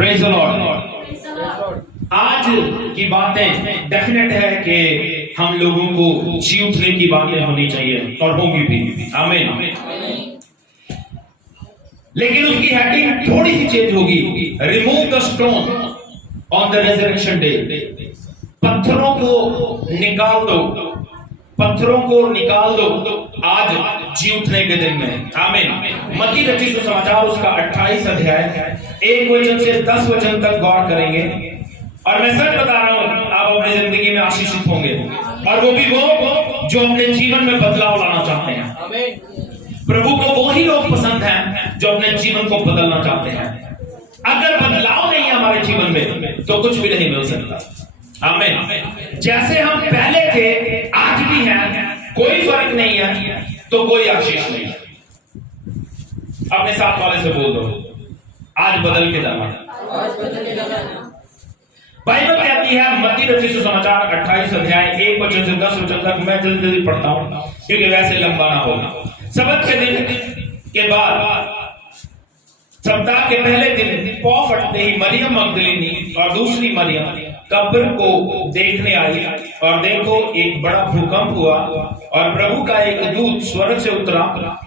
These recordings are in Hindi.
Praise the Lord. आज की बातें डेफिनेट है कि हम लोगों को जी उठने की बातें होनी चाहिए और होंगी भी। आमीन। लेकिन उसकी हेडिंग थोड़ी सी चेंज होगी। Remove the stone on the resurrection day. पत्थरों को निकाल दो, पत्थरों को निकाल दो आज जी उठने के दिन में। आमीन। मत्ती रचित सुसमाचार उसका 28 अध्याय 1 वचन से 10 वचन तक गौर करेंगे। और मैं सच बता रहा हूं, आप अपनी जिंदगी में आशीषित होंगे, और वो भी वो जो अपने जीवन में बदलाव लाना चाहते हैं। प्रभु को वो ही लोग पसंद हैं जो अपने जीवन को बदलना चाहते हैं। अगर बदलाव नहीं है हमारे जीवन में तो कुछ भी नहीं मिल सकता। आमीन। जैसे हम पहले थे आज भी हैं, कोई फर्क नहीं है तो कोई आशीष नहीं है। अपने साथ वाले से बोल दो, आज बदल के जाना। बाइबल कहती है मत्ती रचित सुसमाचार 28 अध्याय 1 वचन से 10 वचन तक। मैं जल्दी जल्दी पढ़ता हूं क्योंकि वैसे लंबा ना होगा। सबत के दिन के बाद सप्ताह के पहले दिन पौ फटते ही मरियम मगदलीनी और दूसरी मरियम कब्र को देखने आई, और देखो एक बड़ा भूकंप हुआ और प्रभु का एक दूत स्वर्ग से उतरा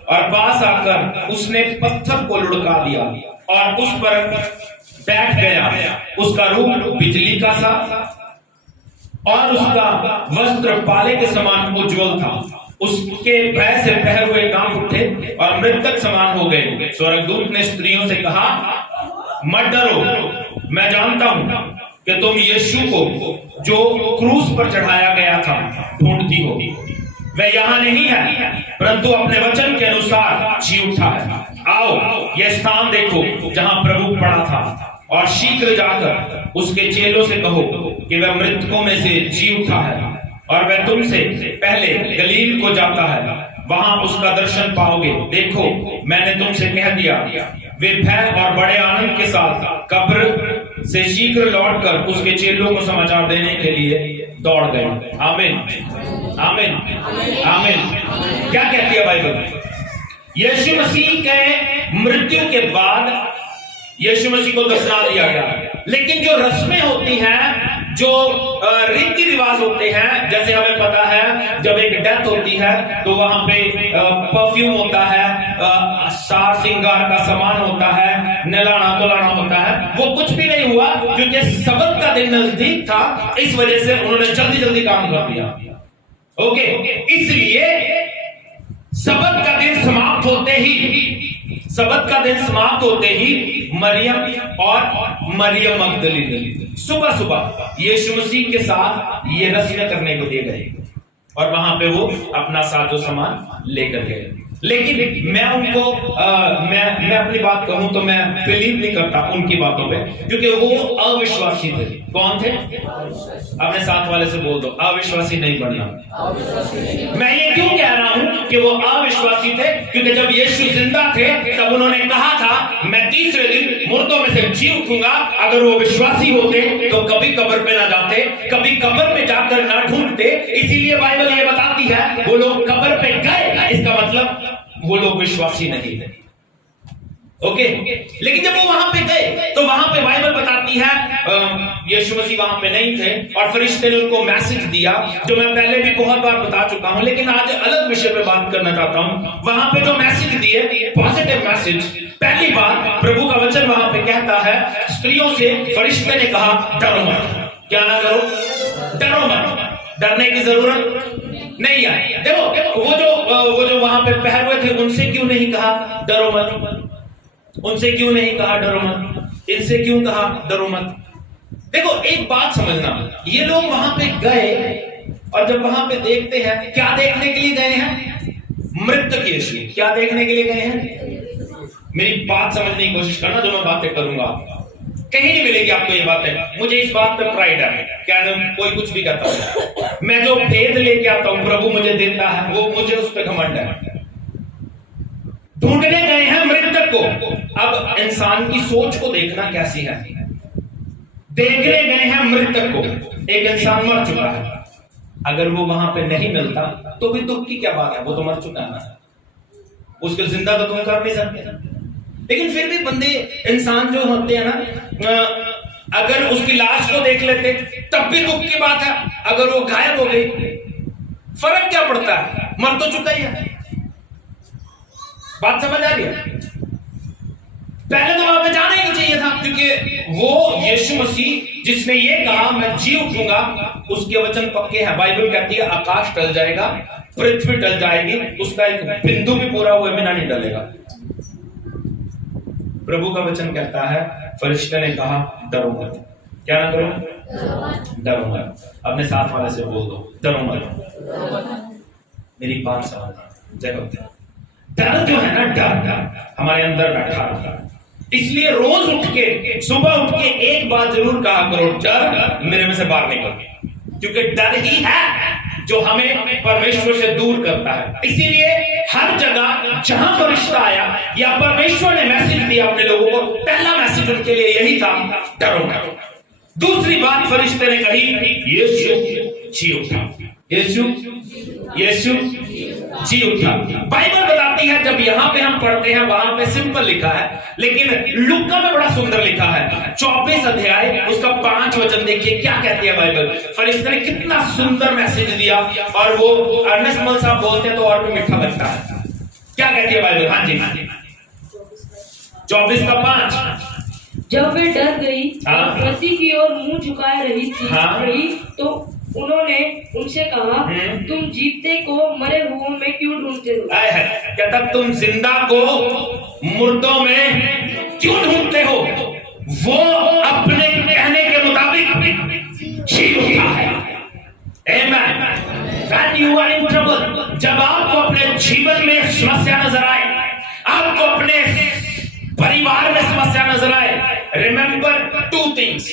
और पास आकर उसने पत्थर को लुढ़का दिया और उस पर बैठ गया। उसका रूप बिजली का सा और उसका वस्त्र पाले के समान उज्जवल था। उसके भय से पहर हुए कांप उठे और मृतक समान हो गए। स्वर्गदूत ने स्त्रियों से कहा, मत डरो, मैं जानता हूं कि तुम यीशु को जो क्रूस पर चढ़ाया गया था ढूंढती हो। वह यहाँ नहीं है, परंतु अपने वचन के अनुसार जी उठा है। आओ यह स्थान देखो जहां प्रभु पड़ा था, और शीघ्र जाकर उसके चेलों से कहो कि वह मृतकों में से जी उठा है, और वह तुमसे पहले गलील को जाता है, वहां उसका दर्शन पाओगे। देखो मैंने तुमसे कह दिया। वे भय और बड़े आनंद के साथ कब्र से शीघ्र लौटकर उसके चेलों को समाचार देने के लिए दौड़ गए। आमीन, आमीन, आमीन। क्या कहती है बाइबल? यीशु मसीह के मृत्यु के बाद यीशु मसीह को दफना दिया गया, लेकिन जो रस्में होती हैं, जो रीति रिवाज होते हैं, जैसे हमें पता है जब एक डेथ होती है तो वहां पे परफ्यूम होता है, सार श्रृंगार का सामान होता है, नहलाना धुलाना होता है। वो कुछ भी नहीं हुआ क्योंकि सबत का दिन नजदीक था, इस वजह से उन्होंने जल्दी जल्दी काम कर दिया। ओके, इसलिए सबत का दिन समाप्त होते ही मरियम और मरियम मगदलीनी सुबह सुबह यीशु मसीह के साथ ये रस्में करने को दिए गए, और वहां पे वो अपना साजो सामान लेकर गए। लेकिन मैं उनको मैं अपनी बात कहूं तो मैं बिलीव नहीं करता उनकी बातों पे, क्योंकि वो अविश्वासी थे। कौन थे? अपने साथ वाले से बोल दो, अविश्वासी नहीं बनना। मैं ये क्यों कह रहा हूं कि वो अविश्वासी थे? क्योंकि जब यीशु जिंदा थे तब उन्होंने कहा था मैं तीसरे दिन मुर्दों में से जी उठूंगा। अगर वो विश्वासी होते तो कभी कब्र पे ना जाते, कभी कब्र में जाकर ना ढूंढते। इसीलिए बाइबल ये बताती है वो लोग कब्र पे गए, इसका मतलब वो लोग विश्वासी नहीं थे। ओके, लेकिन जब वो वहां पे गए तो वहां पे बाइबल बताती है यीशु मसीह वहां पे नहीं थे, और फरिश्ते ने उनको मैसेज दिया, जो मैं पहले भी बहुत बार बता चुका हूं, लेकिन आज अलग विषय पे बात करना चाहता हूं। वहां पे जो मैसेज दिए, पॉजिटिव मैसेज। पहली बात, प्रभु का वचन वहां पे कहता है, स्त्रियों से फरिश्ते ने कहा डरो मत। क्या ना करो? डरो मत। डरने की जरूरत नहीं है। देखो वो जो वहां पे पहर हुए थे उनसे क्यों नहीं कहा डरो मत? उनसे क्यों नहीं कहा डरो मत? इनसे क्यों कहा डरो मत? देखो एक बात समझना, ये लोग वहां पे गए और जब वहां पे देखते हैं, क्या देखने के लिए गए हैं? मृतक यीशु। क्या देखने के लिए गए हैं? मेरी बात समझने की कोशिश करना, जो मैं बातें करूंगा कहीं नहीं मिलेगी आपको ये बातें। मुझे इस बात पे प्राइड है, क्या कोई कुछ भी कहता है, मैं जो भेद लेके आता हूं प्रभु मुझे देता है, वो मुझे उस पर घमंड है। ढूंढने गए हैं मृतक को। अब इंसान की सोच को देखना कैसी है। देखने गए हैं मृतक को, एक इंसान मर चुका है। अगर वो वहां पे नहीं मिलता तो भी दुख की क्या बात है, वो तो मर चुका है ना, उसको जिंदा तो तुम कर नहीं सकते। लेकिन फिर भी बंदे इंसान जो होते हैं ना, अगर उसकी लाश को देख लेते तब भी दुख की बात है, अगर वो गायब हो गई फर्क क्या पड़ता है, मर तो चुका ही है। बात समझ आ रही है? पहले तो वहां पे जाना ही नहीं चाहिए था, क्योंकि वो यीशु मसीह जिसने ये कहा मैं जी उठूंगा, उसके वचन पक्के हैं। बाइबल कहती है आकाश टल जाएगा, पृथ्वी टल जाएगी, उसका एक बिंदु भी पूरा हुए बिना नहीं टलेगा। प्रभु का वचन कहता है, फरिश्ते ने कहा डरो मत। क्या ना करो? डरो मत। अपने साथ वाले से बोल दो डरो मत। मेरी बात समझना। जय डर जो है ना, डर हमारे अंदर बैठा रहता है। इसलिए रोज उठ के, सुबह उठ के एक बात जरूर कहा करो, डर मेरे में से बाहर निकल, क्योंकि डर ही है जो हमें परमेश्वर से दूर करता है। इसीलिए हर जगह जहां फरिश्ता आया या परमेश्वर ने मैसेज दिया अपने लोगों को, पहला मैसेज उनके लिए यही था, डरो मत। दूसरी बात फरिश्ते ने कही, यीशु जी उठा। यीशु जी उठा। बाइबल बताती है, जब यहां पे हम पढ़ते हैं वहां पे सिंपल लिखा है, लेकिन लूका में बड़ा सुंदर लिखा है। 24 अध्याय उसका 5 वचन देखिए क्या कहती है बाइबल। फरिश्ते ने कितना सुंदर मैसेज दिया, और वो अर्नेस्ट साहब बोलते हैं तो और भी मीठा लगता है। क्या कहती है बाइबल? हाँ जी 24 का 5। जब वे डर गई और मसीह की ओर मुंह झुकाए रही तो उन्होंने उनसे कहा, तुम जीते को मरे हुओं में क्यों ढूंढते हो? कहता तुम जिंदा को मुर्दों में क्यों ढूंढते हो? वो अपने कहने के मुताबिक जी उठा है। Amen. When you are in trouble, जब आपको अपने जीवन में समस्या नजर आए, आपको अपने परिवार में समस्या नजर आए, रिमेंबर 2 things,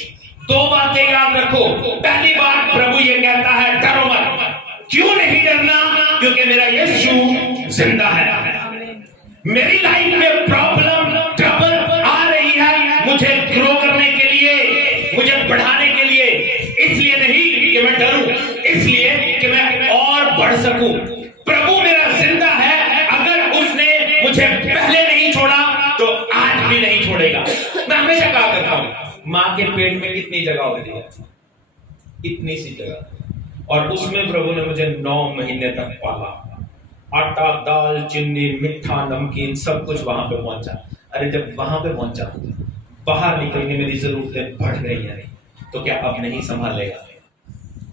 2 बातें याद रखो। पहली बात, प्रभु ये कहता है डरो मत। क्यों नहीं डरना? क्योंकि मेरा यीशु जिंदा है। मेरी लाइफ में प्रॉब्लम ट्रबल आ रही है मुझे ग्रो करने के लिए, मुझे बढ़ाने के लिए, इसलिए नहीं कि मैं डरूं, इसलिए कि मैं और बढ़ सकूं। प्रभु मेरा जिंदा है, अगर उसने मुझे पहले नहीं छोड़ा तो आज भी नहीं छोड़ेगा। मैं हमेशा कहा करता हूं, मां के पेट में कितनी जगह होती है? इतनी सी जगह, और उसमें प्रभु ने मुझे 9 महीने तक पाला। आटा, दाल, चीनी, मीठा, नमकीन सब कुछ वहां पे पहुंचा। अरे जब वहां पे पहुंचा, बाहर निकल के मेरी जरूरतें बढ़ गई हैं, तो क्या अब नहीं संभालेगा?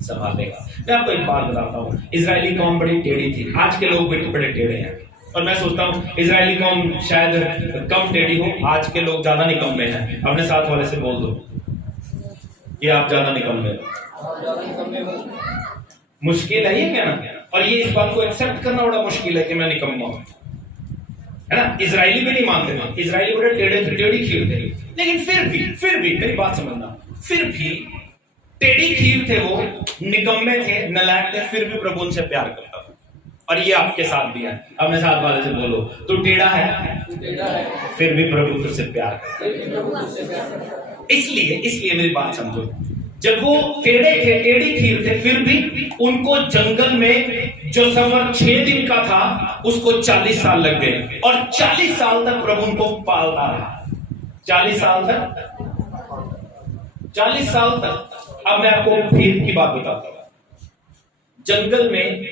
संभालेगा। मैं आपको एक बात बताता हूँ, इजरायली कौम बड़ी टेढ़ी थी। आज के लोग बड़े टेढ़े हैं, और मैं सोचता हूँ इजरायली कौम शायद कम टेढ़ी हो, आज के लोग ज्यादा निकम्मे हैं। अपने साथ वाले से बोल दो ये आप ज्यादा निकम्मे हो। मुश्किल है ये कहना, और ये इस बात को एक्सेप्ट करना बड़ा मुश्किल है कि मैं निकम्मा हूं, है ना। इजरायली भी नहीं मानते थे, इजरायली बड़े टेढ़ी खीर थे, लेकिन फिर भी मेरी बात समझना, फिर भी टेढ़ी खीर थे, वो निकम्मे थे, नालायक थे, फिर भी प्रभु उनसे प्यार करता था। और ये आपके साथ भी है। अपने साथ वाले से बोलो तू टेढ़ा है, फिर भी प्रभु तुझसे प्यार करता है। इसलिए मेरी बात समझो, जब वो टेढ़े थे, टेढ़ी खीर थे, फिर भी उनको जंगल में जो सफर 6 दिन का था उसको 40 साल लग गए, और 40 साल तक प्रभु उनको पालता रहा। 40 साल तक। अब मैं आपको फिर की बात बताता हूं। जंगल में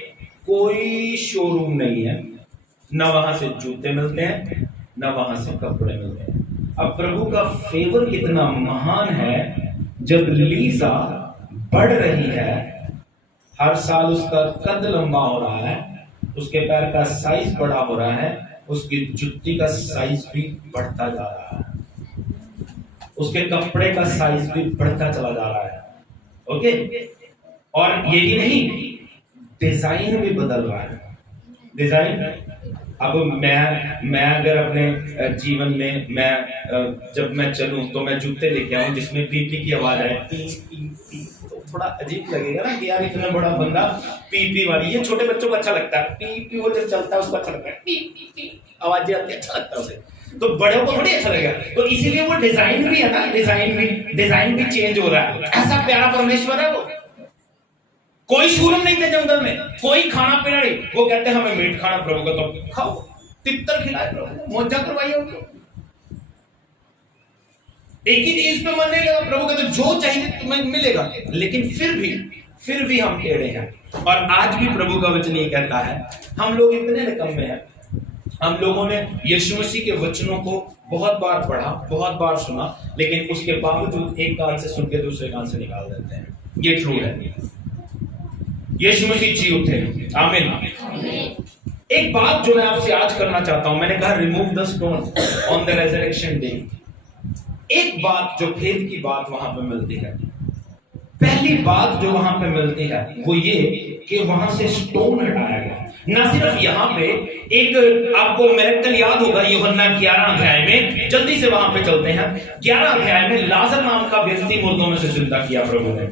कोई शोरूम नहीं है, न वहां से जूते मिलते हैं, न वहां से कपड़े मिलते हैं। अब प्रभु का फेवर कितना महान है, जब लीसा बढ़ रही है, हर साल उसका कद लंबा हो रहा है, उसके पैर का साइज बड़ा हो रहा है, उसकी जुत्ती का साइज भी बढ़ता जा रहा है, उसके कपड़े का साइज भी बढ़ता चला जा रहा है। ओके, और यही नहीं, डिजाइन भी बदल रहा है। डिजाइन, अब मैं अगर अपने जीवन में जब मैं चलूं तो मैं जूते लेके आऊं जिसमें पीपी की आवाज आए, तो थोड़ा अजीब लगेगा ना कि यार इतना बड़ा बंदा पीपी वाली। ये छोटे बच्चों को अच्छा लगता है, पीपी वो जब चलता है उसको अच्छा लगता है, आवाजें आती है, अच्छा लगता है उसे, तो बड़े को थोड़ी अच्छा लगेगा। तो इसीलिए वो डिजाइन भी है ना, डिजाइन भी चेंज हो रहा है। ऐसा प्यारा परमेश्वर है वो। कोई शोरूम नहीं थे जंगल में, कोई खाना पीना नहीं। वो कहते हैं हमें मीट खाना, प्रभु का तो खाओ, तितर खिलाए प्रभु, मौजा करवाइए उनको। एक ही चीज पे मन नहीं लगा। प्रभु कहते जो चाहिए तुम्हें मिलेगा, लेकिन फिर भी हम टेढ़े हैं। और आज भी प्रभु का वचन ये कहता है, हम लोग इतने निकम्मे हैं, हम लोगों ने यीशु मसीह के वचनों को बहुत बार पढ़ा, बहुत बार सुना, लेकिन उसके बावजूद एक कान से सुन के दूसरे कान से निकाल देते हैं। ये ट्रू है। यीशु मसीह जी उठे, आमीन। एक बात जो मैं आपसे आज करना चाहता हूं, मैंने कहा remove the stone on the resurrection day. एक बात जो फेथ की बात वहां पे मिलती है, पहली बात जो वहां पे मिलती है वो ये कि वहां से स्टोन हटाया गया। ना सिर्फ यहाँ पे एक आपको मिरेकल याद होगा यूहन्ना 11 अध्याय में, जल्दी से वहां पे चलते हैं। 11 अध्याय में लाजर नाम का व्यक्ति मुर्दों में से जिंदा किया प्रभु ने।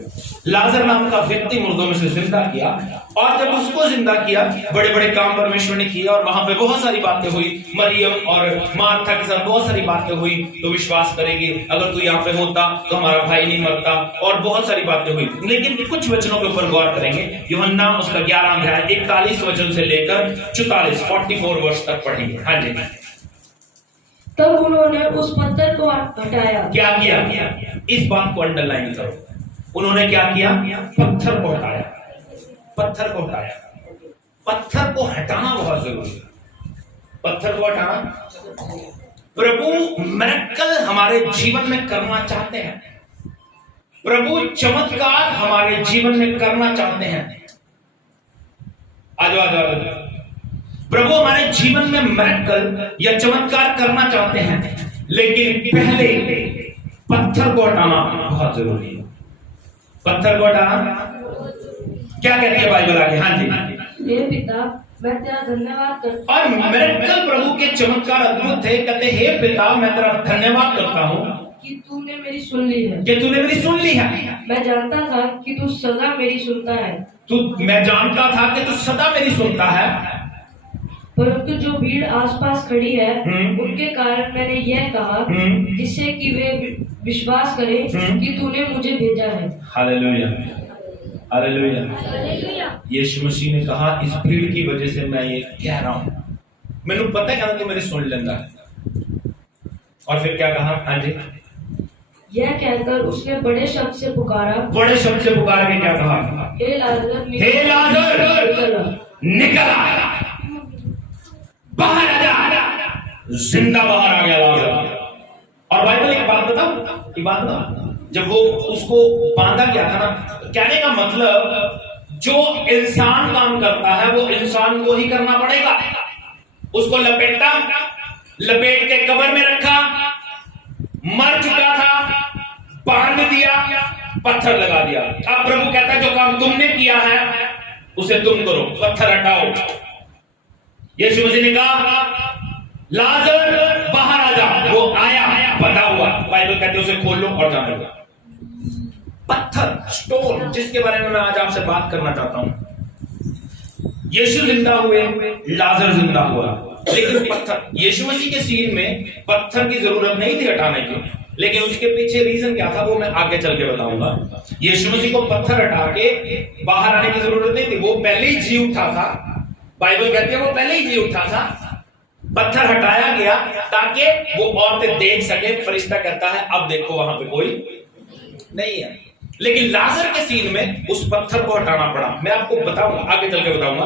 लाजर नाम का व्यक्ति मुर्दों में से जिंदा किया, और जब उसको जिंदा किया, बड़े बड़े काम परमेश्वर ने किया, और वहां पे बहुत सारी बातें हुई। मरियम और मार्था के साथ बहुत सारी बातें हुई। तो विश्वास करेगी, अगर तू यहाँ पे होता तो हमारा भाई नहीं मरता, और बहुत सारी बातें हुई। लेकिन कुछ वचनों के ऊपर गौर करेंगे। यूहन्ना उसका 11 अध्याय 41 वचन से लेकर 44 वर्ष तक पढ़ेंगे। हाँ जी। तब उन्होंने उस पत्थर को हटाया। क्या किया? इस बात को अंडरलाइन करो। उन्होंने क्या किया? पत्थर को हटाया। पत्थर को हटाया। पत्थर को हटाना बहुत जरूरी है। पत्थर को हटाना। प्रभु मिरेकल हमारे जीवन में करना चाहते हैं। प्रभु चमत्कार हमारे जीवन में करना चाहते हैं। आजो आजो आजो। प्रभु हमारे जीवन में मिरेकल या चमत्कार करना चाहते हैं, लेकिन पहले पत्थर को हटाना बहुत जरूरी है। पत्थर को हटाना क्या कहती है बाइबल आगे? हाँ जी। हे पिता, मैं तेरा धन्यवाद करता हूं। और मिरेकल प्रभु के चमत्कार अद्भुत थे। कहते हे पिता, मैं तेरा धन्यवाद करता हूं कि तूने मेरी सुन ली है। कि तूने मेरी सुन ली है। मैं जानता था कि तू सदा मेरी सुनता है। मैं जानता था कि तू सदा मेरी सुनता है, परंतु जो भीड़ आसपास खड़ी है उनके कारण मैंने यह कहा, जिससे कि वे विश्वास करें कि तूने मुझे भेजा है। Hallelujah, hallelujah. यीशु मसीह ने कहा, इस भीड़ की वजह से मैं ये कह रहा हूं, मैंने पता है कि तू मेरी सुन लेंदा है। और फिर क्या कहा? हाँ जी। यह कहकर उसने बड़े शब्द से पुकारा। बड़े शब्द से पुकार के क्या कहा? हे लाजर, हे लाजर, निकल आ, बाहर आ जा। जिंदा बाहर आ गया लाजर। और बाइबल एक बात बताओ, जब वो उसको बांधा गया था ना, कहने का मतलब जो इंसान काम करता है वो इंसान को ही करना पड़ेगा। उसको लपेट के कब्र में रखा, मर चुका था, बांध दिया, पत्थर लगा दिया। अब प्रभु कहता है जो काम तुमने किया है उसे तुम करो, पत्थर हटाओ। यीशु मसीह ने कहा लाजर बाहर आ जा। वो आया, बंधा हुआ। बाइबल कहते उसे खोल लो और जाने दो। पत्थर, स्टोन, जिसके बारे में मैं आज आपसे बात करना चाहता हूं। यीशु जिंदा हुए, लाजर जिंदा हुआ, लेकिन पत्थर, यीशु मसीह के सीन में पत्थर की जरूरत नहीं थी हटाने की, लेकिन उसके पीछे रीजन क्या था वो मैं आगे चल के बताऊंगा। यीशु मसीह को पत्थर हटा के बाहर आने की जरूरत नहीं थी, वो पहले ही जी उठा था। बाइबल कहती है वो पहले ही जी उठा था। पत्थर हटाया गया ताकि वो औरतें देख सके। फरिश्ता कहता है अब देखो वहां पे कोई नहीं है, लेकिन लाजर के सीन में उस पत्थर को हटाना पड़ा। मैं आपको बताऊंगा, आगे चल के बताऊंगा।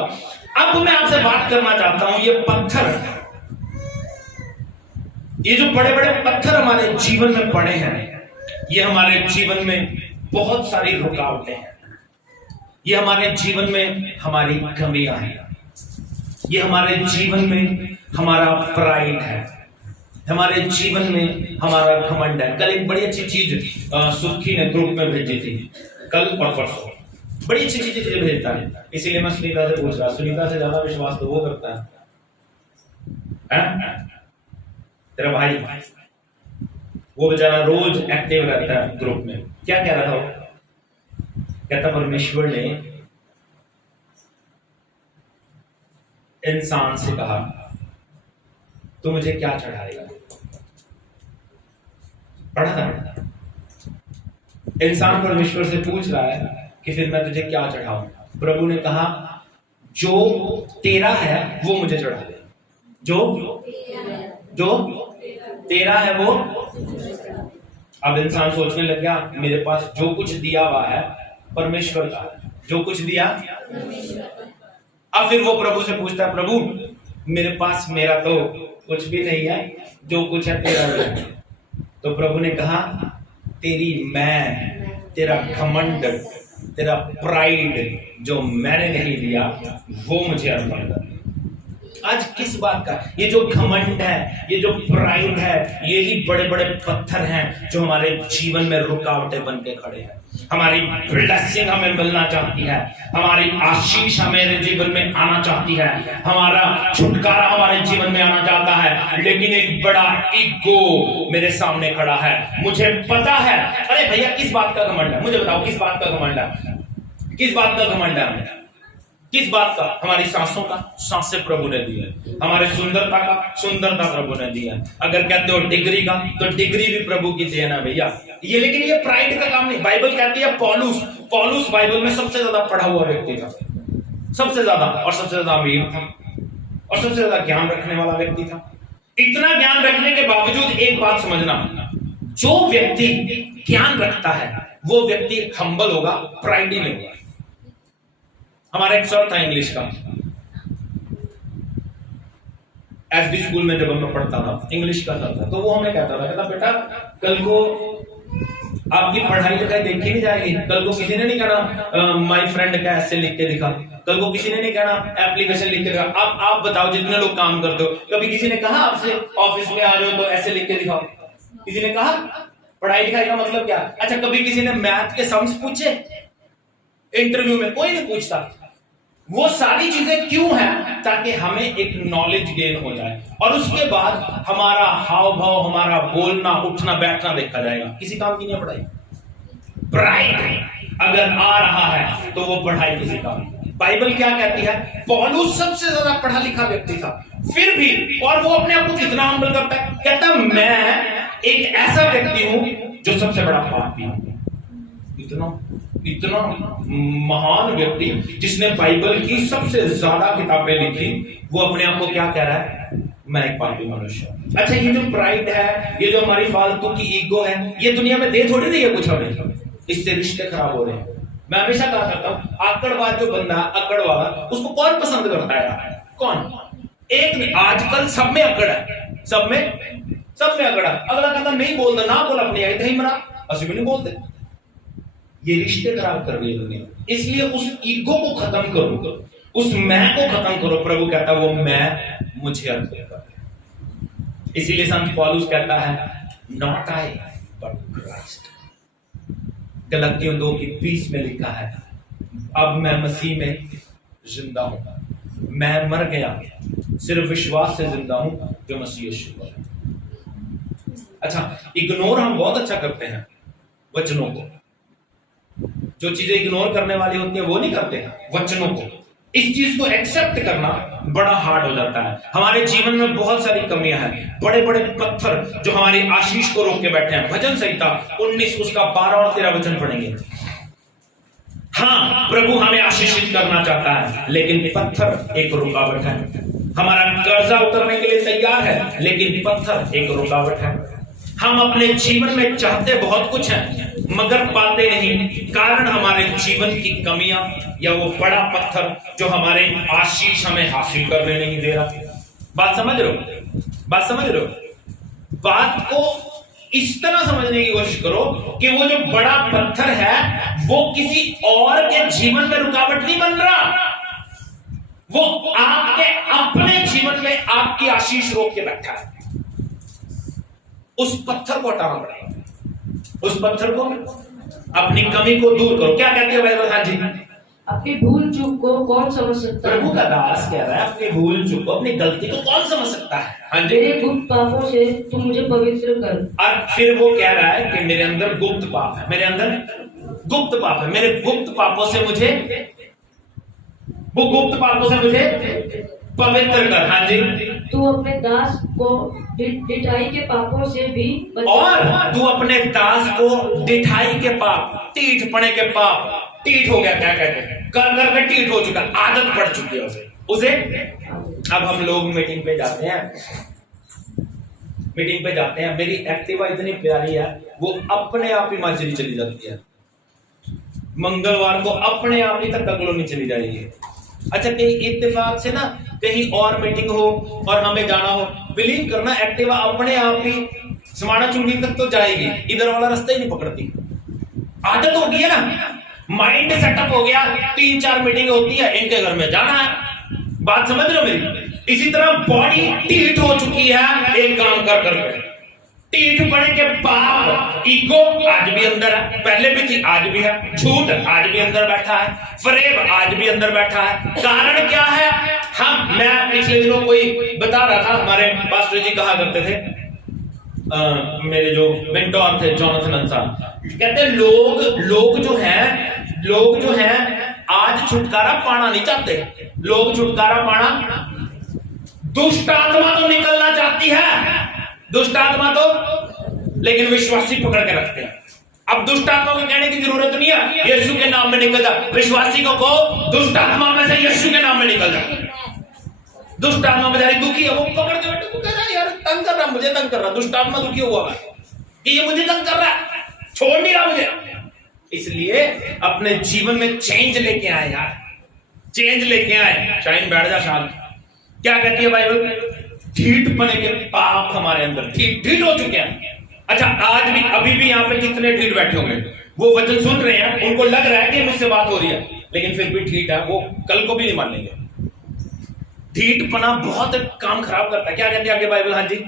अब मैं आपसे बात करना चाहता हूं, ये पत्थर, ये जो बड़े बड़े पत्थर हमारे जीवन में पड़े हैं, ये हमारे जीवन में बहुत सारी रुकावटें हैं। ये हमारे जीवन में हमारी कमियां हैं। ये हमारे जीवन में हमारा प्राइड है, हमारे जीवन में हमारा घमंड है। कल एक बड़ी अच्छी चीज सुखी ने ग्रुप में भेजी थी, कल और परसों बड़ी अच्छी चीजें भेजता है। इसीलिए मैं सुनीता से पूछ रहा, सुनीता से ज्यादा विश्वास तो वो करता है? तेरा भाई, वो बेचारा रोज एक्टिव रहता है ग्रुप में। क्या कह रहा हो? कहता परमेश्वर ने इंसान से कहा तू मुझे क्या चढ़ाएगा। पढ़ा था? इंसान परमेश्वर से पूछ रहा है कि फिर मैं तुझे क्या चढ़ाऊं। प्रभु ने कहा जो तेरा है वो मुझे चढ़ा दे। जो तेरा है वो अब इंसान सोचने लग गया मेरे पास जो कुछ दिया हुआ है परमेश्वर का, जो कुछ दिया। अब फिर वो प्रभु से पूछता है, प्रभु मेरे पास मेरा तो कुछ भी नहीं है, जो कुछ है तेरा ही है। तो प्रभु ने कहा तेरी मैं, तेरा घमंड, तेरा प्राइड जो मैंने नहीं दिया वो मुझे अर्पण कर। आज किस बात का? ये जो घमंड है, ये जो प्राइड है, यही बड़े बड़े पत्थर हैं जो हमारे जीवन में रुकावटें बन के खड़े हैं। हमारी ब्लेसिंग हमें मिलना चाहती है, हमारी आशीष हमारे जीवन में आना चाहती है, हमारा छुटकारा हमारे जीवन में आना चाहता है, लेकिन एक बड़ा ईगो मेरे सामने खड़ा है। मुझे पता है, अरे भैया किस बात का घमंड है? मुझे बताओ किस बात का घमंड है? किस बात का घमंड है हमें? किस बात का? हमारी सांसों का, सांसें प्रभु ने दी है। हमारे सुंदरता का, सुंदरता प्रभु ने दी है। अगर कहते हो डिग्री का, तो डिग्री भी प्रभु की देन है भैया। ये लेकिन ये प्राइड का काम नहीं। बाइबल कहती है पौलुस बाइबल में सबसे ज्यादा पढ़ा हुआ व्यक्ति था, सबसे ज्यादा, और सबसे ज्यादा अमीर था, और सबसे ज्यादा ज्ञान रखने वाला व्यक्ति था। इतना ज्ञान रखने के बावजूद एक बात समझना, जो व्यक्ति ज्ञान रखता है वो व्यक्ति हम्बल होगा, प्राइडी नहीं होगा। हमारा एक सर था इंग्लिश का, एसडी स्कूल में जब मैं पढ़ता था, इंग्लिश का सर था, तो वो हमें कहता था बेटा कल को आपकी पढ़ाई लिखाई देखी नहीं जाएगी। कल को किसी ने नहीं कहना माय फ्रेंड का ऐसे लिख के दिखा, कल को किसी ने नहीं कहना एप्लीकेशन लिख के दिखा। आप बताओ जितने लोग काम करते हो, कभी किसी ने कहा आपसे ऑफिस में आ रहे हो तो ऐसे लिख के दिखाओ? किसी ने कहा? पढ़ाई लिखाई का मतलब क्या? अच्छा कभी किसी ने मैथ के सम्स पूछे इंटरव्यू में? कोई नहीं पूछता। वो सारी चीजें क्यों हैं? ताकि हमें एक नॉलेज गेन हो जाए, और उसके बाद हमारा हाव भाव, हमारा बोलना, उठना, बैठना देखा जाएगा। किसी काम की नहीं पढ़ाई। प्राइड अगर आ रहा है तो वो पढ़ाई किसी काम। बाइबल क्या कहती है? पौलुस सबसे ज्यादा पढ़ा लिखा व्यक्ति था, फिर भी, और वो अपने आप को कितना हम्बल करता है, कहता मैं एक ऐसा व्यक्ति हूं जो सबसे बड़ा पापी हूं। इतना महान व्यक्ति जिसने बाइबल की सबसे ज्यादा किताबें लिखी, वो अपने आप को क्या कह रहा है? मैं एक पापी मनुष्य। अच्छा ये जो प्राइड है, ये जो हमारी फालतू की ईगो है, ये दुनिया में दे थोड़ी रही है कुछ हमें, इससे रिश्ते खराब हो रहे हैं। मैं हमेशा कहा करता हूं, आकड़बाज जो बंदा, अकड़ वाला, उसको कौन पसंद करता है? कौन? एक नहीं, आजकल सब में अकड़ है, सब में अकड़ है। अगला कहता नहीं बोलता, ना बोल अपनी आई नहीं मरा, असली में नहीं बोलते। ये रिश्ते खराब कर रही है दुनिया। इसलिए उस ईगो को खत्म करो, उस मैं को खत्म करो। प्रभु कहता है वो मैं मुझे अर्पण कर। इसीलिए संत पौलुस कहता है नॉट आई बट क्राइस्ट। गलतियों 2:20 में लिखा है अब मैं मसीह में जिंदा हूं, मैं मर गया, सिर्फ विश्वास से जिंदा हूं जो मसीह यीशु पर है। अच्छा इग्नोर हम बहुत अच्छा करते हैं वचनों को, जो चीजें इग्नोर करने वाली होती है वो नहीं करते वचनों को। इस चीज को एक्सेप्ट करना बड़ा हार्ड हो जाता है। हमारे जीवन में बहुत सारी कमियां हैं, बड़े बड़े पत्थर जो हमारी आशीष को रोक के बैठे हैं। भजन संहिता 19 उसका 12 और 13 वचन पढ़ेंगे। हाँ प्रभु हमें आशीषित करना चाहता है, लेकिन पत्थर एक रुकावट है। हमारा कर्जा उतरने के लिए तैयार है, लेकिन पत्थर एक रुकावट है। हम अपने जीवन में चाहते बहुत कुछ है मगर पाते नहीं, कारण हमारे जीवन की कमियां या वो बड़ा पत्थर जो हमारे आशीष हमें हासिल करने नहीं दे रहा। बात समझ रहे हो? बात समझ रहे हो? बात को इस तरह समझने की कोशिश करो कि वो जो बड़ा पत्थर है वो किसी और के जीवन में रुकावट नहीं बन रहा, वो आपके अपने जीवन में आपकी आशीष रोक के बैठा है। उस पत्थर को हटाना पड़ेगा, उस पत्थर को, अपनी कमी को दूर करो। क्या कहते हो बाइबल? हाँ जी, अपनी भूल चूक को कौन समझ सकता है? प्रभु का दास कह रहा है अपनी भूल चूक को, अपनी गलती को कौन समझ सकता है? हाँ जी, मेरे गुप्त पापों से तू मुझे पवित्र कर। और फिर वो कह रहा है कि मेरे अंदर गुप्त पाप है, मेरे अंदर गुप्त पाप है, मेरे गुप्त पापों से मुझे, वो गुप्त पापों से मुझे पवित्र कर। हाँ जी, तू अपने दास को डिठाई के पापों से भी और तू अपने दास को डिठाई के पाप, टीठ पड़े के पाप, टीठ हो गया, क्या कहते हैं, कर कर के टीठ हो चुका, आदत पड़ चुकी है उसे। अब हम लोग मीटिंग पे जाते हैं, मीटिंग पे जाते हैं, मेरी एक्टिवा इतनी प्यारी है वो अपने आप ही माचरी चली जाती है, मंगलवार को अपने आप ही तक कॉलोनी चली जाएगी। अच्छा, कहीं इत्तेफाक से ना कहीं और मीटिंग हो और हमें जाना हो, बिलीव करना एक्टिवा अपने आप ही समाना चुंगी तक तो जाएगी, इधर वाला रास्ता ही नहीं पकड़ती। आदत हो गई है ना, माइंड सेटअप हो गया, 3-4 मीटिंग होती है, इनके घर में जाना है। बात समझ रहे हो मेरी? इसी तरह बॉडी टीट हो चुकी है एक काम कर करके। टीठ पड़े के पाप, ईगो आज भी अंदर है, पहले भी थी आज भी है, झूठ आज भी अंदर बैठा है, फरेब आज भी अंदर बैठा है। कारण क्या है? मैं पिछले दिनों कोई बता रहा था, हमारे पास्टर जी कहा करते थे, मेरे जो मेंटोर थे जोनाथन अंसा, कहते लोग जो हैं आज छुटकारा पाना नहीं चाहते। लोग छुटकारा पाना, दुष्ट आत्मा तो निकलना चाहती है, दुष्ट आत्मा तो, लेकिन विश्वासी पकड़ के रखते हैं। अब दुष्ट आत्मा को कहने की जरूरत नहीं है, यीशु के नाम में निकल जा। विश्वासी को कहो दुष्ट आत्मा में से यीशु के नाम में निकल जा। दुष्ट आत्मा बेचारी दुखी है, वो पकड़ के बैठे, वो कह रहा है यार तंग कर रहा, मुझे तंग कर रहा। दुष्ट आत्मा दुखी हुआ है कि ये मुझे तंग कर रहा है, छोड़ नहीं रहा मुझे। इसलिए अपने जीवन में चेंज लेके आए यार, चेंज लेके आए। शाइन बैठ जा शान। क्या कहती है बाइबल? ढीठ पने के पाप हमारे अंदर ढीठ हो चुके हैं। अच्छा, आज भी अभी भी यहाँ पे कितने ढीठ बैठे होंगे, वो वचन सुन रहे हैं, उनको लग रहा है कि मुझसे बात हो रही है, लेकिन फिर भी ढीठ है, वो कल को भी नहीं मानेंगे। ढीठ पना बहुत काम खराब करता है। क्या कहती है आगे बाइबल? हाँ जी,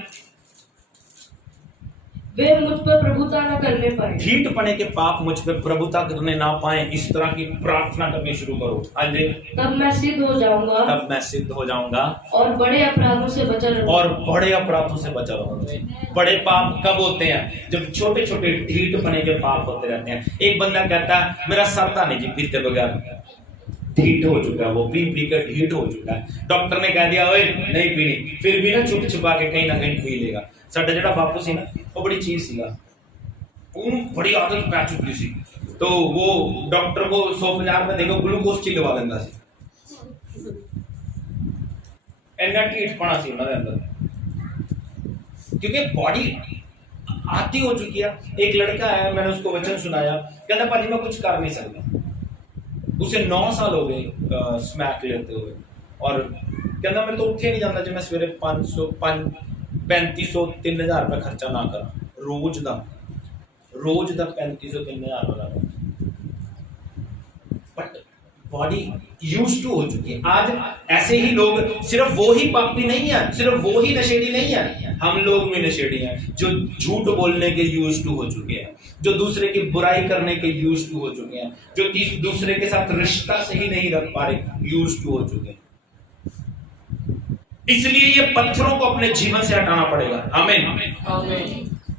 वे मुझ पर प्रभुता न करने पाए। ढीठ पने के पाप मुझ पर प्रभुता करने ना पाए, इस तरह की प्रार्थना करनी शुरू करो। हाँ जी, तब मैं सिद्ध हो जाऊंगा और बड़े अपराधों से बचा रहूंगा। बड़े पाप कब होते हैं? जब छोटे छोटे ढीठ पने के पाप होते रहते हैं। एक बंदा कहता है मेरा सरता नहीं जी पीते बगैर, ढीठ हो चुका है, वो पी कर ढीठ हो चुका है। डॉक्टर ने कह दिया ओए नहीं पीनी, फिर भी ना छुप छुपा के कहीं ना कहीं पी लेगा। साडा जेड़ा बापू सी ना, वो बड़ी चीज सीगा, बड़ी आदत पै चुकी सी, तो वो डॉक्टर को 150 रुपए देकर ग्लूकोज चिलवा लेंदा सी। इन्ना ढीठपना सी उन्हां दे अंदर, क्योंकि बॉडी आती हो चुकी है। एक लड़का है, मैंने उसको वचन सुनाया, कहता भाजी मैं कुछ कर नहीं सकता। उसे 9 साल हो गए स्मैक लेते हुए, और कहता मैं तो उठे नहीं जाता जब मैं सवेरे 500 3500 3000 रुपए खर्चा ना करा रोज का 3500 3000 वाला। बट बॉडी यूज्ड टू हो चुकी है। आज ऐसे ही लोग, सिर्फ वो ही पापी नहीं है, सिर्फ वो ही नशेड़ी नहीं है, हम लोग भी नशेड़ी हैं, जो झूठ बोलने के यूज्ड टू हो चुके हैं, जो दूसरे की बुराई करने के यूज्ड टू हो चुके हैं, जो दूसरे के साथ रिश्ता सही नहीं रख पा रहे, यूज्ड टू हो चुके हैं। इसलिए ये पत्थरों को अपने जीवन से हटाना पड़ेगा। आमीन।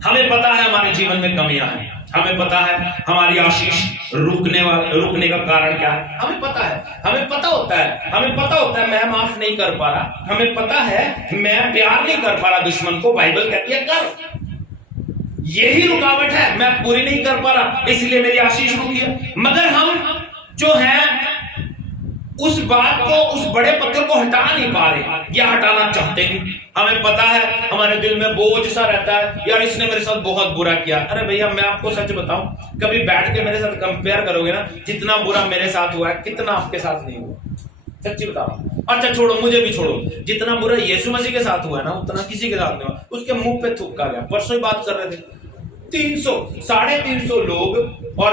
हमें पता है हमारे जीवन में कमियां हैं, हमें पता है हमारी आशीष रुकने का कारण क्या है, हमें पता होता है मैं माफ नहीं कर पा रहा, हमें पता है मैं प्यार नहीं कर पा रहा दुश्मन को। बाइबल कहती है कर, यही रुकावट है, मैं पूरी नहीं कर पा रहा, इसलिए मेरी आशीष रुकी है। मगर हम जो है उस बात को, उस बड़े पत्थर को हटा नहीं पा रहे या हटाना चाहते नहीं। हमें पता है हमारे दिल में बोझ सा रहता है, यार इसने मेरे साथ बहुत बुरा किया। अरे भैया मैं आपको सच बताऊं, कभी बैठ के मेरे साथ कंपेयर करोगे ना, जितना बुरा मेरे साथ हुआ है कितना आपके साथ नहीं हुआ, सच्ची बताओ। अच्छा छोड़ो, मुझे भी छोड़ो, जितना बुरा यीशु मसीह के साथ हुआ है ना उतना किसी के साथ नहीं हुआ। उसके मुंह पे थूका गया। परसों ही बात कर रहे थे, 300-350 लोग और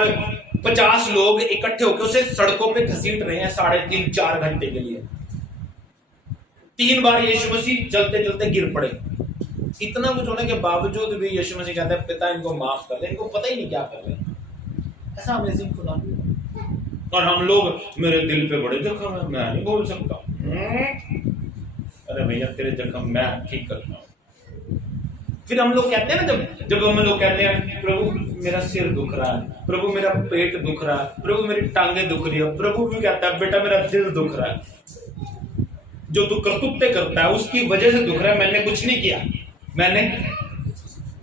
50 लोग इकट्ठे होकर उसे सड़कों पे घसीट रहे हैं 3.5-4 घंटे के लिए। 3 बार यीशु मसीह चलते चलते गिर पड़े। इतना कुछ होने के बावजूद भी यीशु मसीह कहते हैं पिता इनको माफ कर दे, इनको पता ही नहीं क्या कर रहे हैं। ऐसा अमेजिंग खुदा। और हम लोग, मेरे दिल पे बड़े जख्म है, मैं नहीं बोल सकता। अरे भैया तेरे जख्म मैं ठीक करता हूँ। फिर हम लोग कहते हैं ना, जब हम लोग कहते हैं प्रभु मेरा सिर दुख रहा है, प्रभु मेरा पेट दुख रहा है, प्रभु मेरी टांगे दुख रही है, प्रभु भी कहता है बेटा मेरा दिल दुख रहा है। जो तू करतूते करता है उसकी वजह से दुख रहा है, मैंने कुछ नहीं किया।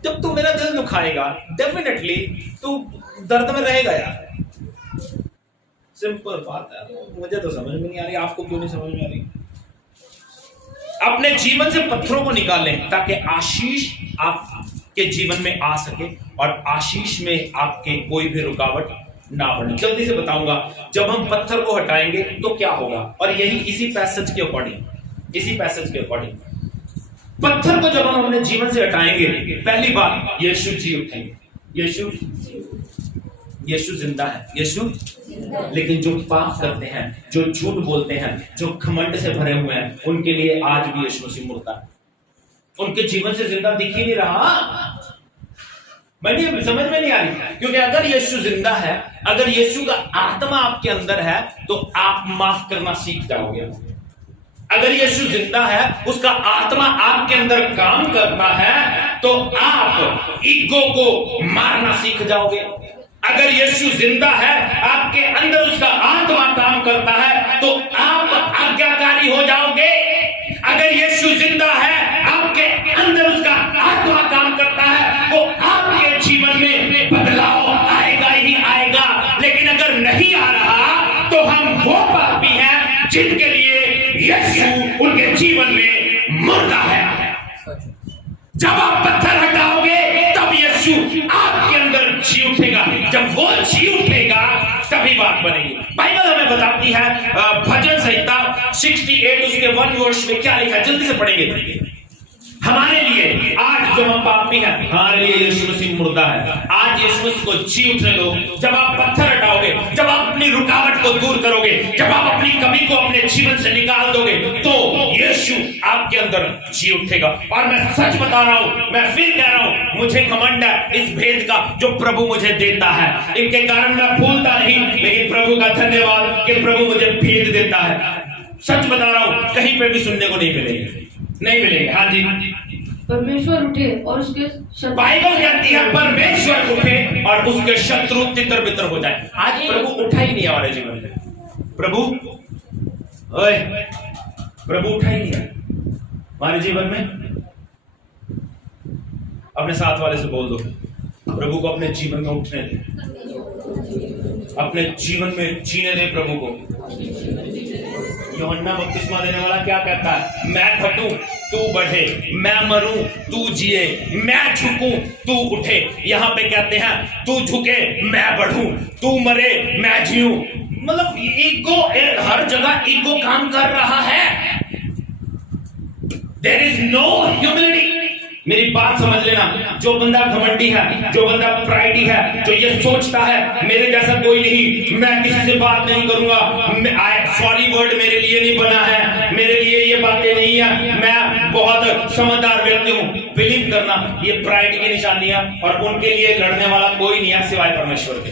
जब तू मेरा दिल दुखाएगा डेफिनेटली तू दर्द में रहेगा यार। सिंपल बात है। मुझे तो समझ में नहीं आ रही, आपको क्यों नहीं समझ में आ रही? अपने जीवन से पत्थरों को निकालें ताकि आशीष आपके जीवन में आ सके और आशीष में आपके कोई भी रुकावट ना बने। जल्दी से बताऊंगा, जब हम पत्थर को हटाएंगे तो क्या होगा, और यही इसी पैसेज के अकॉर्डिंग पत्थर को जब हम अपने जीवन से हटाएंगे, पहली बात यीशु जी उठेंगे। यीशु जिंदा है, यीशु। लेकिन जो पाप करते हैं, जो झूठ बोलते हैं, जो घमंड से भरे हुए हैं, उनके लिए आज भी यीशु मसीह मुर्दा है। उनके जीवन से जिंदा दिख ही नहीं रहा। मैंने समझ में नहीं आ रही, क्योंकि अगर यीशु जिंदा है, अगर यीशु का आत्मा आपके अंदर है, तो आप माफ करना सीख जाओगे। अगर यीशु जिंदा है, उसका आत्मा आपके अंदर काम करता है, तो आप ईगो को मारना सीख जाओगे। अगर यीशु जिंदा है, आपके अंदर उसका आत्मा काम करता है, तो आप आज्ञाकारी हो जाओगे। अगर यीशु जिंदा है, आपके अंदर उसका आत्मा काम करता है, तो आपके जीवन में बदलाव आएगा ही आएगा। लेकिन अगर नहीं आ रहा, तो हम वो पापी हैं जिनके लिए यीशु उनके जीवन में मुर्दा है। जब आप पत्थर हटाओगे, तब यीशु आपके अंदर जी उठेगा। जब वो जी उठेगा, तभी बात बनेगी। बाइबल हमें बताती है, भजन संहिता 68 उसके 1 वर्ष में क्या लिखा है, जल्दी से पढ़ेंगे। हमारे लिए आज जो हम पापी हैं, हमारे लिए यीशु मसीह मुर्दा है। आज यीशु मसीह को जी उठने दो। जब आप पत्थर हटाओगे, जब आप अपनी रुकावट को दूर करोगे, जब आप अपनी कमी को अपने जीवन से निकाल दोगे, तो यीशु आपके अंदर जी उठेगा। और मैं सच बता रहा हूं, मैं फिर कह रहा हूं, मुझे घमंड है इस भेद का जो प्रभु मुझे देता है। इनके कारण मैं भूलता नहीं, लेकिन प्रभु का धन्यवाद कि प्रभु मुझे भेद देता है। सच बता रहा हूं, कहीं पे भी सुनने को नहीं मिलेंगे। हाँ जी। परमेश्वर उठे और उसके बाइबल कहती है परमेश्वर उठे और उसके शत्रु तितर बितर हो जाए। आज प्रभु उठा ही नहीं हमारे जीवन में। प्रभु उठा ही नहीं है हमारे जीवन में। अपने साथ वाले से बोल दो, प्रभु को अपने जीवन में उठने दे, अपने जीवन में जीने दे प्रभु को। यूहन्ना बपतिस्मा देने वाला क्या कहता है, मैं घटूं तू बढ़े, मैं मरूं तू जिए, मैं झुकूं तू उठे। यहां पे कहते हैं तू झुके मैं बढ़ूं, तू मरे मैं जीऊं। मतलब ईगो, हर जगह ईगो काम कर रहा है। There is no humility. मेरी बात समझ लेना, जो बंदा घमंडी है, जो बंदा प्राइडी है, जो ये सोचता है मेरे जैसा कोई नहीं, मैं किसी से बात नहीं करूंगा, सॉरी वर्ड मेरे लिए नहीं बना है, मेरे लिए ये बातें नहीं है, मैं बहुत समझदार व्यक्ति हूं, बिलीव करना ये प्राइड की निशानियां, और उनके लिए लड़ने वाला कोई नहीं है सिवाय परमेश्वर के।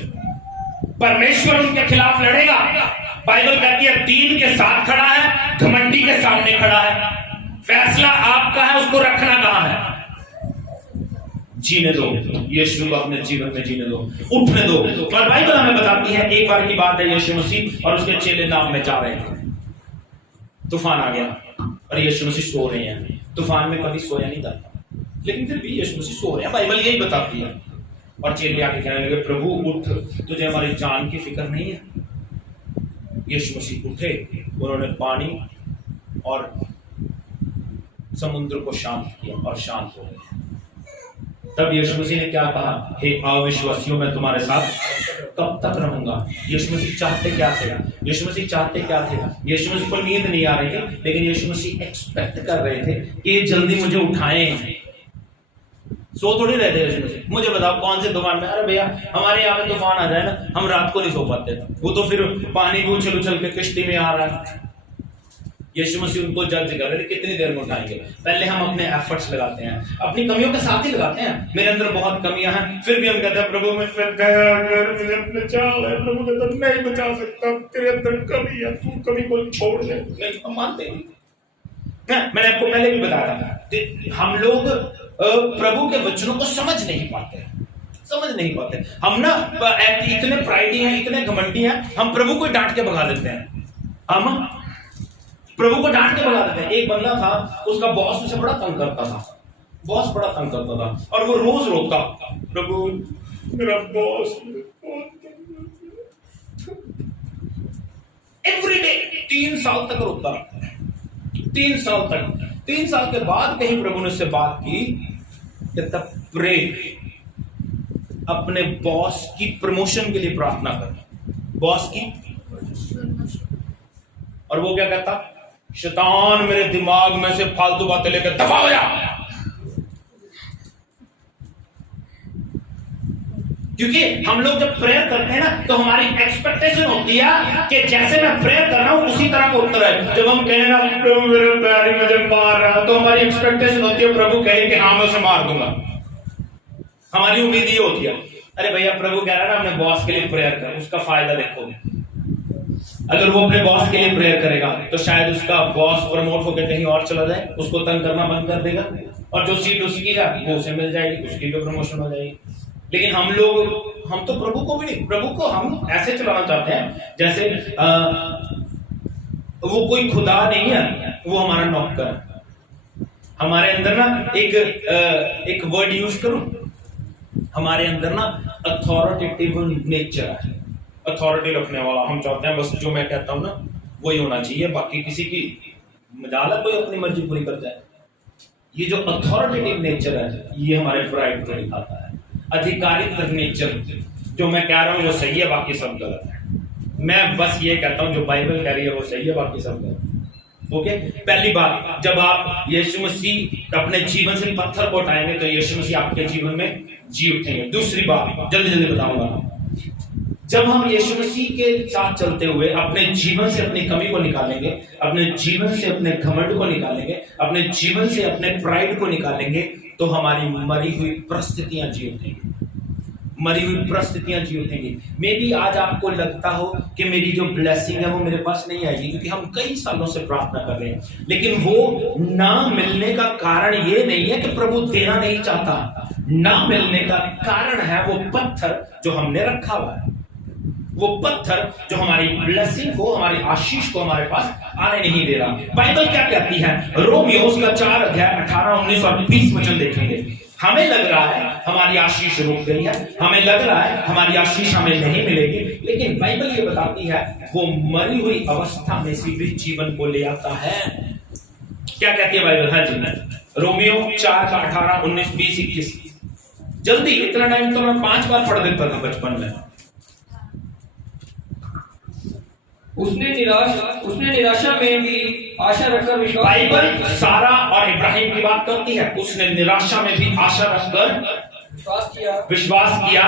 परमेश्वर उनके खिलाफ लड़ेगा। बाइबल कहती है दीन के साथ खड़ा है, घमंडी के सामने खड़ा है। फैसला आपका है, उसको रखना कहां है। जीने दो, यीशु को अपने जीवन में जीने दो, उठने दो। और बाइबल हमें बताती है, एक बार की बात है, यीशु मसीह और उसके चेले नाव में जा रहे थे, तूफान आ गया और यीशु मसीह सो रहे हैं। तूफान में कभी सोया नहीं था, लेकिन फिर भी यीशु मसीह सो रहे हैं, बाइबल यही बताती है। और चेले आके कहने लगे, प्रभु उठ, तुझे हमारी जान की फिक्र नहीं है। यीशु मसीह उठे, उन्होंने पानी और समुद्र को शांत किया और शांत हो गए। तब यीशु मसीह ने क्या कहा, हे अविश्वासियों मैं तुम्हारे साथ कब तक रहूंगा। यीशु मसीह चाहते क्या थे, यीशु मसीह चाहते क्या थे। यीशु मसीह को नींद नहीं आ रही थी, लेकिन यीशु मसीह एक्सपेक्ट कर रहे थे कि ये जल्दी मुझे उठाएं। सो थोड़ी रहे थे यीशु मसीह। मुझे बताओ कौन से तूफान में, अरे भैया हमारे यहाँ पे तूफान आ जाए ना, हम रात को नहीं सो पाते, वो तो फिर पानी भी उछल उछल के किश्ती में आ रहा है। यीशु मसीह उनको जज कर रहे थे, कितनी देर में उठाएंगे। पहले हम अपने एफर्ट्स लगाते हैं, अपनी कमियों के साथ ही लगाते हैं। मेरे अंदर बहुत कमियां हैं, फिर भी हम कहते हैं प्रभु मैं मुझे बचाओ है। प्रभु कहता नहीं बचा सकता, तेरे अंदर कमी है, तू कमी को छोड़ दे। नहीं, हम मानते नहीं। मैंने आपको पहले भी बताया था, हम लोग प्रभु के वचनों को समझ नहीं पाते। हम ना इतने प्राइडी हैं, इतने घमंडी हैं, हम प्रभु को डांट के भगा देते हैं। हम प्रभु को डांट के भगा देते हैं। एक बंदा था, उसका बॉस उसे बड़ा तंग करता था, और वो रोज रोता, प्रभु मेरा बॉस एवरी डे। 3 साल तक रोता, 3 साल तक। 3 साल के बाद कहीं प्रभु ने उससे बात की कि तब प्रे, अपने बॉस की प्रमोशन के लिए प्रार्थना कर, बॉस की। और वो क्या कहता, शैतान मेरे दिमाग में से फालतू बातें लेकर दफा हो जा। क्योंकि हम लोग जब प्रेयर करते हैं ना, तो हमारी एक्सपेक्टेशन होती है कि जैसे मैं प्रेयर कर रहा हूं उसी तरह का उत्तर है। जब हम कहें ना प्रभु मेरे प्यारे मुझे मार रहा है, तो हमारी एक्सपेक्टेशन होती है प्रभु कहे कि हाँ मैं उसे मार दूंगा। हमारी उम्मीद ये होती है, अरे भैया प्रभु कह रहा है ना अपने बॉस के लिए प्रेयर कर, उसका फायदा देखो। अगर वो अपने बॉस के लिए प्रेयर करेगा तो शायद उसका बॉस प्रमोट होकर कहीं और चला जाए, उसको तंग करना बंद कर देगा, और जो सीट उसकी है वो उसे मिल जाएगी, उसकी भी प्रमोशन हो जाएगी। लेकिन हम तो प्रभु को भी नहीं, प्रभु को हम ऐसे चलाना चाहते हैं जैसे वो कोई खुदा नहीं है, वो हमारा नौकर है। हमारे अंदर ना एक वर्ड यूज करूं, हमारे अंदर ना अथॉरिटेटिव नेचर है, अथॉरिटी रखने वाला। हम चाहते हैं बस जो मैं कहता हूं ना वही होना चाहिए, बाकी किसी की मजाल कोई अपनी मर्जी पूरी कर जाए। ये जो अथॉरिटेटिव नेचर है ये हमारे प्राइड को दिखाता है। अधिकारिक नेचर, जो मैं कह रहा हूं वो सही है, बाकी सब गलत है। मैं बस ये कहता हूं जो बाइबल कह रही है वो सही है, बाकी सब गलत। ओके, पहली बात, जब आप यीशु मसीह अपने जीवन से पत्थर को उठाएंगे तो यीशु मसीह आपके जीवन में जी उठेंगे। दूसरी बात जल्दी जल्दी बताऊंगा, जब हम यीशु मसीह के साथ चलते हुए अपने जीवन से अपनी कमी को निकालेंगे, अपने जीवन से अपने घमंड को निकालेंगे, अपने जीवन से अपने प्राइड को निकालेंगे, तो हमारी मरी हुई परिस्थितियां जी उठेंगी, मरी हुई परिस्थितियां जी उठेंगी। मे बी आज आपको लगता हो कि मेरी जो ब्लेसिंग है वो मेरे पास नहीं आएगी, क्योंकि हम कई सालों से प्रार्थना कर रहे हैं, लेकिन वो ना मिलने का कारण ये नहीं है कि प्रभु देना नहीं चाहता। ना मिलने का कारण है वो पत्थर जो हमने रखा हुआ है, वो पत्थर जो हमारी ब्लेसिंग को, हमारी आशीष को हमारे पास आने नहीं दे रहा। बाइबल क्या कहती है, रोमियो उसका 4 अध्याय 18, 19 और 20 वचन देखेंगे। हमें लग रहा है हमारी आशीष रुक गई है, हमें लग रहा है हमारी आशीष हमें नहीं मिलेगी, लेकिन बाइबल ये बताती है वो मरी हुई अवस्था में से भी जीवन को ले आता है। क्या कहती है बाइबल? हाँ जी, रोमियो 4 का 18, 19, 20, 21। जल्दी, इतना टाइम तो मैं 5 बार पढ़ देता था बचपन में। उसने निराशा में भी आशा रखकर विश्वास। बाइबल सारा और इब्राहिम की बात करती है। उसने निराशा में भी आशा रखकर विश्वास किया,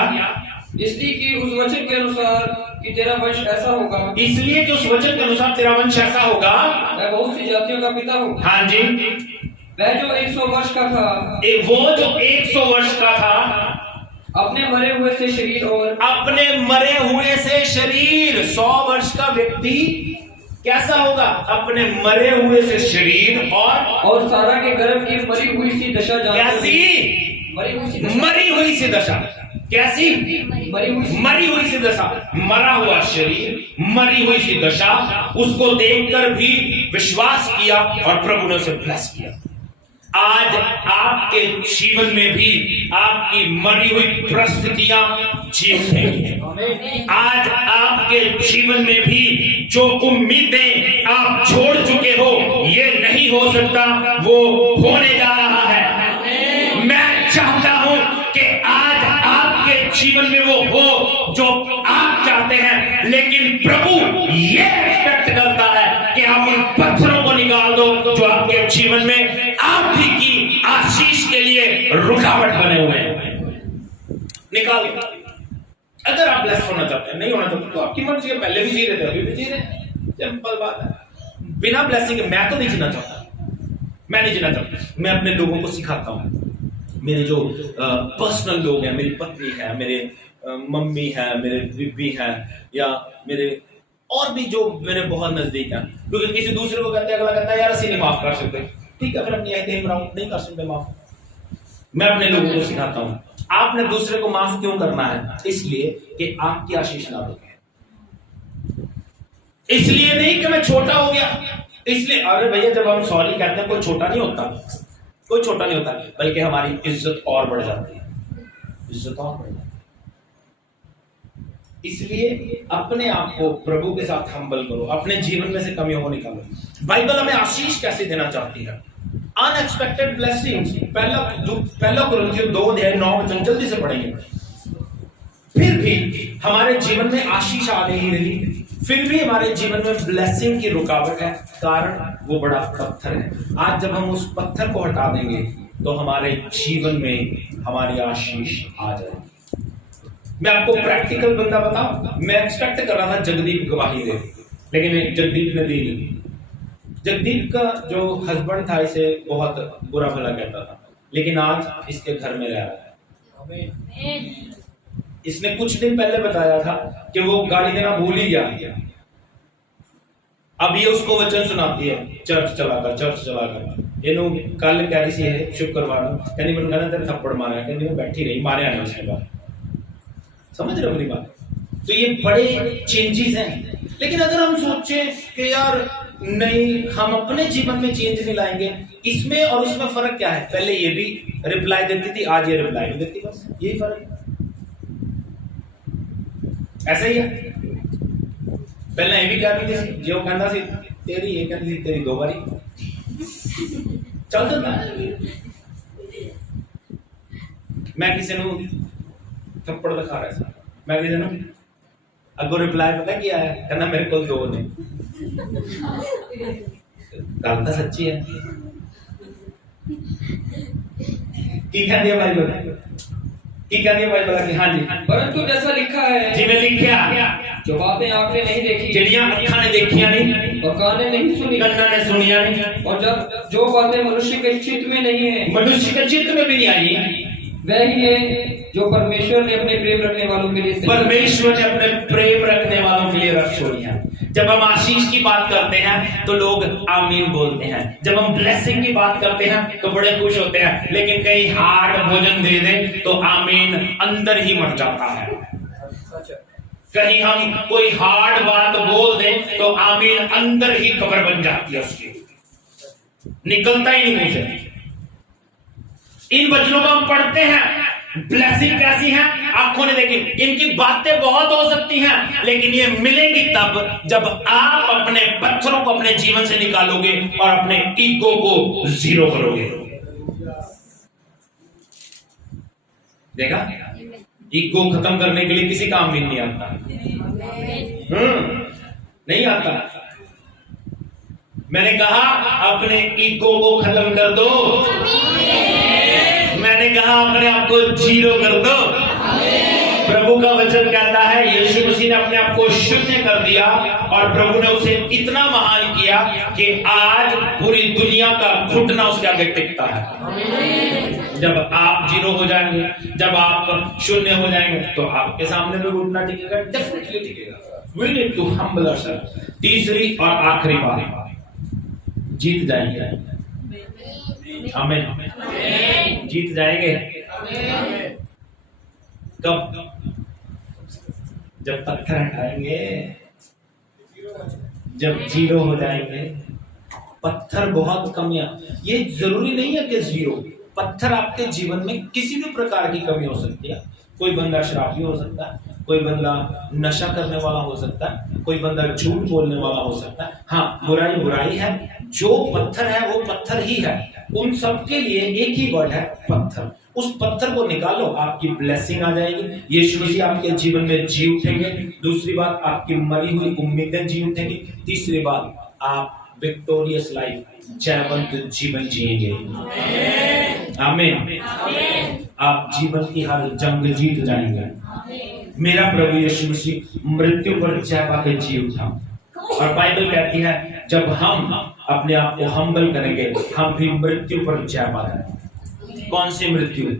इसलिए कि उस वचन के अनुसार कि तेरा वंश ऐसा होगा, इसलिए कि उस वचन के अनुसार तेरा वंश ऐसा होगा, मैं बहुत सी जातियों का पिता हूँ। हाँ जी, वह जो 100 वर्ष का था, वो जो 100 वर्ष का था, अपने मरे हुए से शरीर, और अपने मरे हुए से शरीर। 100 वर्ष का व्यक्ति कैसा होगा? अपने मरे हुए से शरीर और सारा के गर्भ की मरी हुई सी दशा जानते। कैसी? मरी हुई सी दशा। मरी हुई सी दशा। कैसी? मरी हुई सी दशा। मरा हुआ शरीर, मरी हुई सी दशा, उसको देखकर भी विश्वास किया और प्रभु ने उसे ब्लेस किया। आज आपके जीवन में भी आपकी मरी हुई परिस्थितियां जी उठेंगी। आज आपके जीवन में भी जो उम्मीदें आप छोड़ चुके हो, ये नहीं हो सकता, वो होने जा रहा है। मैं चाहता हूं कि आज आपके जीवन में वो हो जो आप चाहते हैं, लेकिन प्रभु ये एक्सपेक्ट करता है कि आप उन पत्थरों को निकाल दो जो आपके जीवन में आप भी की आशीष के लिए रुकावट बने हुए हैं। निकाल दो। अगर आप ब्लेस होना चाहते हैं, नहीं होना चाहते तो आपकी मर्जी है, पहले भी जी रहे थे, अभी भी जी रहे हैं, सिंपल बात है। बिना ब्लेसिंग के मैं तो नहीं जीना चाहता, मैं नहीं जीना चाहता। मैं अपने लोगों को सिखाता हूं, मेरे जो पर्सनल लोग हैं, मेरी पत्नी है, मेरे मम्मी है, मेरे बीबी है, या मेरे और भी जो मेरे बहुत नजदीक हैं, क्योंकि किसी दूसरे को कहते हैं, अगला कहता है यार ਅਸੀਂ नहीं माफ कर सकते, ठीक है, फिर अपनी आयतें नहीं कर सकते माफ। मैं अपने लोगों को सिखाता हूं, आपने दूसरे को माफ क्यों करना है? इसलिए कि आपकी आशीष ना रुके, इसलिए नहीं कि मैं छोटा हो गया, इसलिए। अरे भैया, जब हम सॉरी कहते हैं कोई छोटा नहीं होता, कोई छोटा नहीं होता, बल्कि हमारी इज्जत और बढ़ जाती है, इज्जत और बढ़ जाती है। इसलिए अपने आप को प्रभु के साथ हम्बल करो, अपने जीवन में से कमियों को निकालो। बाइबल हमें आशीष कैसे देना चाहती है? Unexpected blessings. पहला कुरिन्थियों 2:9 जल्दी से पढ़ेंगे। फिर भी हमारे जीवन में आशीष आ नहीं रही, फिर भी हमारे जीवन में ब्लेसिंग की रुकावट है, कारण वो बड़ा पत्थर है। आज जब हम उस पत्थर को हटा देंगे तो हमारे जीवन में हमारी आशीष आ जाएगी। मैं आपको प्रैक्टिकल बंदा बताऊं, मैं एक्सपेक्ट कर रहा था जगदीप गवाही दे, लेकिन जगदीप ने दी नहीं। जगदीप का जो हस्बैंड था इसे बहुत बुरा भला कहता था, लेकिन आज इसके घर में रह रहा है। इसने कुछ दिन पहले बताया था कि वो गाड़ी देना भूल ही गया। अब ये उसको वचन सुनाती है चर्च चलाकर। इन्हों कल कह रही सी है शुक्रवार कहनी मैंने कहना तेरे थप्पड़ मारा, कहनी मैं बैठी रही, मारे आने उसके बाद। समझ रहे हो मेरी बात? तो ये बड़े चेंजेस हैं। लेकिन अगर हम सोचें कि यार नहीं, हम अपने जीवन में चेंज नहीं लाएंगे, इसमें और उसमें फर्क क्या है? पहले ये भी रिप्लाई देती थी, आज ये रिप्लाई नहीं देती, बस यही फर्क है। ऐसा ही है। पहले ये भी कहती थी जो कहता सी तेरी, ये कहती थी तेरी 2 बारी चल जाता है। मैं किसी को थप्पड़ दिखा रहा था, मैं किसी ने अगो रिप्लाई पता क्या है, कहना मेरे को 2 ने। गल तो सच्ची है। की कहती है बाइबल, की कहती है बाइबल कि हाँ जी, परंतु जैसा लिखा है, जिवें लिखिया, जो बातें आपने नहीं देखी, जेड़ियां अखां ने देखियां नहीं और काने नहीं सुनी, कन्ना ने सुनिया नहीं, और जब जो बातें मनुष्य के चित्त में नहीं है, मनुष्य के चित्त में भी नहीं आई, वह ही है जो परमेश्वर ने अपने प्रेम रखने वालों के लिए, परमेश्वर ने अपने प्रेम रखने वालों के लिए रख छोड़ी है। जब हम आशीष की बात करते हैं तो लोग आमीन बोलते हैं, जब हम ब्लेसिंग की बात करते हैं तो बड़े खुश होते हैं, लेकिन कहीं हार्ड भोजन दे दे तो आमीन अंदर ही मर जाता है। कहीं हम कोई हार्ड बात बोल दे तो आमीन अंदर ही कब्र बन जाती है, उसकी निकलता ही नहीं मुंह से। इन वचनों को हम पढ़ते हैं, ब्लेसिंग कैसी है आंखों ने देखी, इनकी बातें बहुत हो सकती हैं, लेकिन ये मिलेगी तब जब आप अपने पत्थरों को अपने जीवन से निकालोगे और अपने ईगो को जीरो करोगे। देखा, ईगो खत्म करने के लिए किसी काम भी नहीं आता। नहीं आता। मैंने कहा अपने ईगो को खत्म कर दो, मैंने कहा अपने आप को जीरो कर दो। प्रभु का वचन कहता है यीशु मसीह ने अपने आप को शून्य कर दिया और प्रभु ने उसे इतना महान किया कि आज पूरी दुनिया का घुटना उसके आगे टिकता है। जब आप जीरो हो जाएंगे, जब आप शून्य हो जाएंगे तो आपके सामने भी घुटना टिकेगा, डेफिनेटली टिकेगा। We need to humble ourselves. तीसरी और आखिरी बात, जीत जाएंगे। आमीन। जीत जाएंगे कब? जब पत्थर हटाएंगे, जब जीरो हो जाएंगे। पत्थर बहुत कमियां, ये जरूरी नहीं है कि जीरो। पत्थर आपके जीवन में किसी भी प्रकार की कमी हो सकती है। कोई बंदा शराबी हो सकता है, कोई बंदा नशा करने वाला हो सकता है, कोई बंदा झूठ बोलने वाला हो सकता है। हाँ, बुराई बुराई है, जो पत्थर है वो पत्थर ही है। उन सब के लिए एक ही वर्ड है, पत्थर। उस पत्थर को निकालो, आपकी ब्लेसिंग आ जाएगी। यीशु मसीह आपके जीवन में जी उठेंगे। दूसरी बात, आपकी मरी हुई उम्मीदें जी उठेंगी। तीसरी बात, आप विक्टोरियस लाइफ, जयवंत जीवन जिएंगे। आमीन। आप जीवन की हर जंग जीत जाएंगे। मेरा प्रभु यीशु मसीह मृत्यु पर जय पाके जी उठा, और बाइबल कहती है जब हम अपने आप को हम्बल करेंगे हम भी मृत्यु पर जय पाएंगे। कौन सी मृत्यु?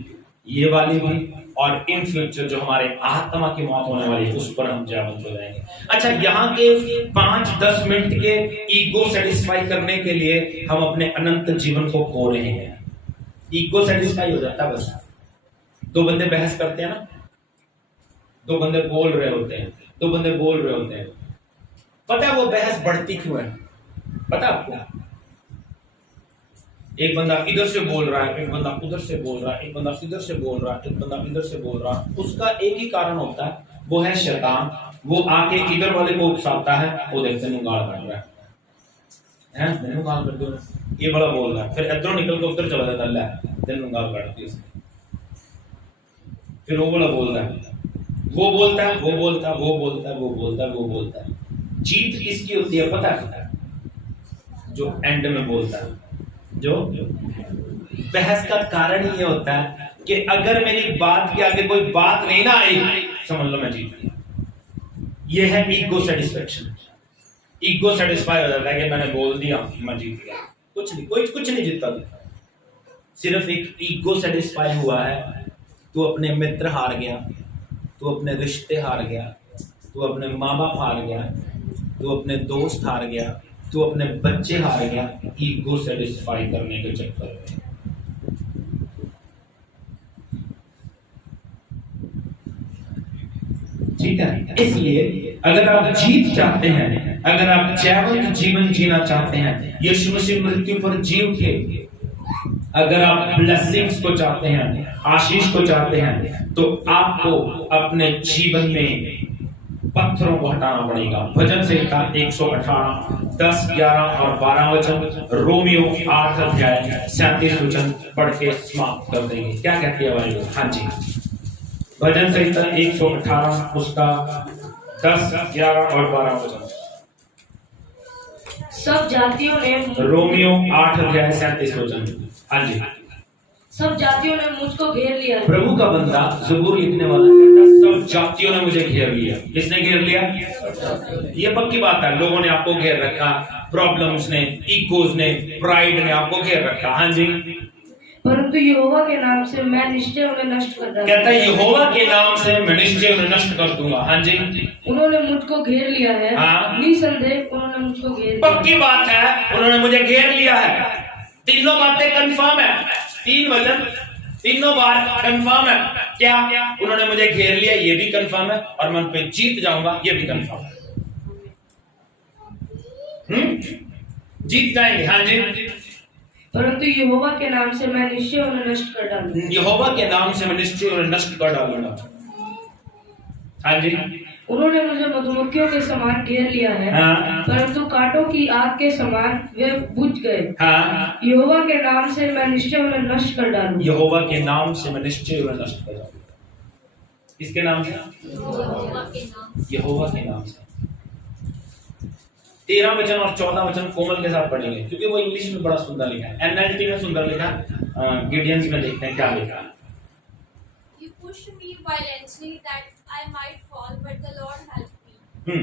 ये वाली भी, और इन फ्यूचर जो हमारे आत्मा की मौत होने वाली है उस पर हम जयवंत हो जाएंगे। अच्छा, यहाँ के 5-10 मिनट के ईगो सेटिस्फाई करने के लिए हम अपने अनंत जीवन को खो रहे हैं। ईगो सेटिस्फाई हो जाता है बस। 2 बंदे बहस करते हैं ना, 2 बंदे बोल रहे होते हैं, पता है वो बहस बढ़ती क्यों है? पता आपको? एक बंदा इधर से बोल रहा है, एक बंदा उधर से बोल रहा है, एक बंदा इधर से बोल रहा है, एक बंदा इधर से बोल रहा है। उसका एक ही कारण होता है, वो है शैतान। वो आके इधर वाले को उकसाता है, वो देखते हैं गाल काट रहा है, मैंने गाल कर दो, ये बड़ा बोल रहा है, फिर इधरों निकल के उधर चला जाता है, दिल में गाल काटती है उसने। फिर वो बड़ा बोल रहा है, वो बोलता है, वो बोलता है, वो बोलता है, वो बोलता है, वो बोलता है। जीत किसकी होती है पता है? जो एंड में बोलता है। जो बहस का कारण ये होता है कि अगर मेरी बात के आगे कोई बात नहीं ना आई, समझ लो मैं जीत गया। ये है ईगो सेटिस्फेक्शन। ईगो सेटिस्फाई हो जाता है कि मैंने बोल दिया, मैं जीत गया। कुछ नहीं, कोई कुछ नहीं जीतता, सिर्फ एक ईगो सेटिस्फाई हुआ है। तू अपने मित्र हार गया, तू अपने रिश्ते हार गया, तू अपने माँ बाप हार गया, तू अपने दोस्त हार गया, तू अपने बच्चे हार गया, ईगो सेटिस्फाई करने के चक्कर में। ठीक है, इसलिए अगर आप जीत चाहते हैं, अगर आप जयवंत जीवन जीना चाहते हैं, यीशु मसीह मृत्यु पर जी उठे, अगर आप ब्लेसिंग्स को चाहते हैं, आशीष को चाहते हैं, तो आपको अपने जीवन में पत्थरों को हटाना पड़ेगा। भजन संहिता 118 10, 11 और 12 वचन, रोमियो 8 अध्याय 37 वचन पढ़ के समाप्त कर देंगे। क्या कहती है बाइबल? हाँ जी, भजन संहिता 118 उसका 10, 11 और 12 वचन। सब जातियों ने रोमियो 8 अध्याय 37 वचन। हाँ जी, सब जातियों ने मुझको घेर लिया है। प्रभु का बंदा ज़बूर लिखने वाला कहता है, सब जातियों ने मुझे घेर लिया। किसने घेर लिया? ये पक्की बात है, लोगों ने आपको घेर रखा, प्रॉब्लम्स ने, ईगोज ने, प्राइड ने आपको घेर रखा। हाँ जी, परंतु यहोवा के नाम से मैं निश्चय उन्हें नष्ट कर दूंगा। कहता है यहोवा के नाम से मैं निश्चय उन्हें नष्ट कर दूंगा। हाँ जी, उन्होंने मुझको घेर लिया है। हाँ। निसंदेह उन्होंने मुझको घेर लिया। पक्की बात है, उन्होंने मुझे घेर लिया है। तीनों बातें कंफर्म है, 3 वचन तीनों बार कंफर्म है। क्या? उन्होंने मुझे घेर लिया, ये भी कंफर्म है, और मैं उन पे जीत जाऊंगा, ये भी कंफर्म है। जीत जाएंगे। हाँ जी, परंतु यहोवा के नाम से मैं निश्चय उन्हें नष्ट कर डालूंगा। यहोवा के नाम से मैं निश्चय उन्हें नष्ट कर डालूंगा। हाँ जी, उन्होंने मुझे मधुमक्खियों के समान घेर लिया है। हाँ। परंतु कांटों की आग के समान वे बुझ गए। हाँ, यहोवा के नाम से मैं निश्चय उन्हें नष्ट कर डालूंगा। यहोवा के नाम से मैं निश्चय उन्हें नष्ट कर डालूंगा। किसके नाम से? यहोवा के नाम से। 13 वचन और 14 वचन कोमल के साथ पढ़ेंगे, क्योंकि वो इंग्लिश में बड़ा सुंदर लिखा है, NLT में सुंदर लिखा है, गिडियंस में देखते हैं क्या लिखा है। You pushed me violently that I might fall, but the Lord helped me.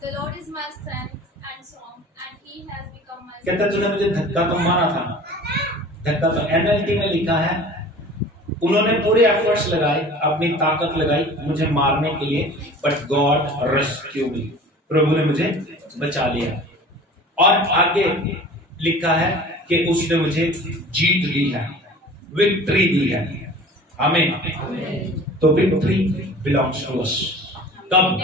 The Lord is my strength and song, and He has become my. कहता तूने मुझे धक्का तो मारा था, धक्का तो NLT में लिखा है, उन्होंने पूरे एफर्ट्स लगाए, अपनी ताकत लगाई मुझे मारने के लिए, बट गॉड रेस्क्यू मी, प्रभु ने मुझे बचा लिया। और आगे लिखा है कि उसने मुझे जीत दी है, विक्ट्री दी है। आमीन। तो विक्ट्री बिलोंग्स टू अस। कब?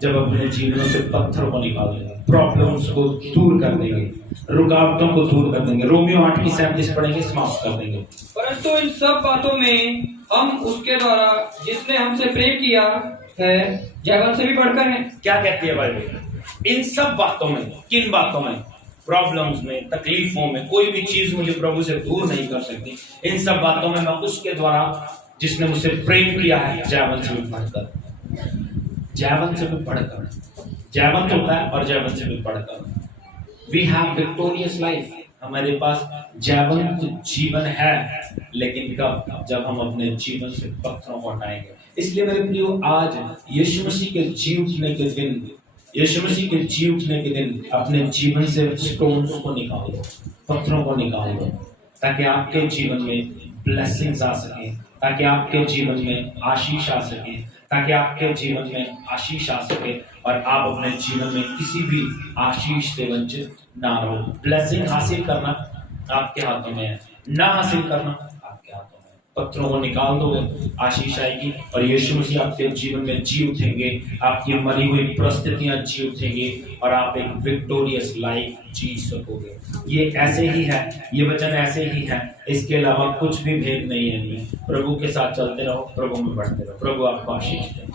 जब अपने जीवन से पत्थरों को निकाल देंगे, प्रॉब्लम्स को दूर कर देंगे, रुकावटों को दूर कर देंगे। रोमियो 8:37 पढ़ेंगे, समाप्त कर देंगे। परंतु इन सब बातों में हम उसके द्वारा जिसने हमसे प्रेम किया है जयवंत से भी बढ़कर हैं। क्या कहती है बाइबल? इन सब बातों में, किन बातों में? प्रॉब्लम्स में, तकलीफों में, कोई भी चीज मुझे प्रभु से दूर नहीं कर सकती। इन सब बातों में मैं उसके द्वारा जिसने मुझसे प्रेम किया है, जयवंत से भी बढ़कर, जयवंत से भी बढ़कर, जयवंत होता है और जयवंत से भी बढ़कर। वी हैव विक्टोरियस लाइफ, हमारे पास जयवंत जीवन है, लेकिन कब? जब हम अपने जीवन से पत्थरों को हटाएंगे। इसलिए मेरे प्रियो, आज यीशु मसीह के जी उठने के दिन, यीशु मसीह के जी उठने के दिन अपने जीवन से स्टोन्स को निकाल दो, पत्थरों को निकाल दो, ताकि आपके जीवन में ब्लेसिंग्स आ सके, ताकि आपके जीवन में आशीष आ सके, ताकि आपके जीवन में आशीष आ सके और आप अपने जीवन में किसी भी आशीष से वंचित ना रहो। ब्लेसिंग हासिल करना आपके हाथों में है, ना हासिल करना आपके हाथों में है। पत्थरों को निकाल दोगे, आशीष आएगी और यीशु मसीह आपके जीवन में जी उठेंगे, आपकी मरी हुई परिस्थितियां जी उठेंगी और आप एक विक्टोरियस लाइफ जी सकोगे। ये ऐसे ही है, ये वचन ऐसे ही है, इसके अलावा कुछ भी भेद नहीं है इनमें। प्रभु के साथ चलते रहो, प्रभु में बढ़ते रहो। प्रभु आपको आशीष दे।